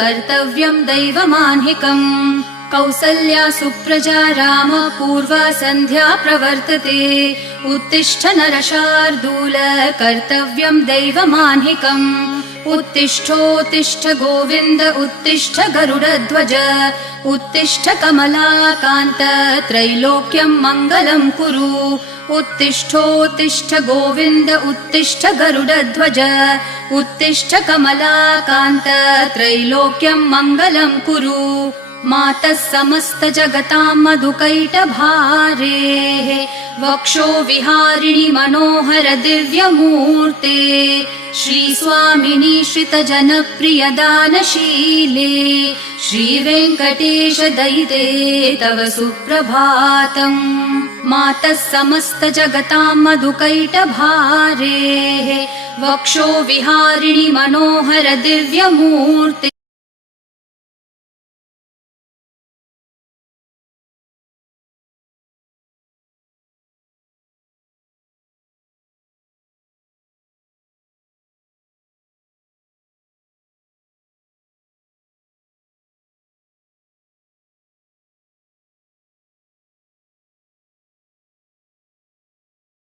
कर्तव्यं दैवमान्हिकम् कौसल्या सुप्रजा राम पूर्वा सन्ध्या प्रवर्तते उत्तिष्ठ नरशार्दूल कर्तव्यं दैवमान्हिकम् उत्तिष्ठोत्तिष्ठ गोविन्द उत्तिष्ठ गरुडध्वज उत्तिष्ठ कमलाकान्त त्रैलोक्यं मङ्गलं कुरु उत्तिष्ठोत्तिष्ठ गोविन्द उत्तिष्ठ गरुडध्वज उत्तिष्ठ कमलाकान्त त्रैलोक्यं मङ्गलं कुरु मातः समस्त जगतां मधुकैटभारेः वक्षो विहारिणि मनोहर दिव्यमूर्ते श्रीस्वामिनि श्रितजनप्रिय दानशीले श्रीवेङ्कटेश दयिते तव सुप्रभातम् मातः समस्त जगतां मधुकैटभारेः वक्षो विहारिणि मनोहर दिव्यमूर्ते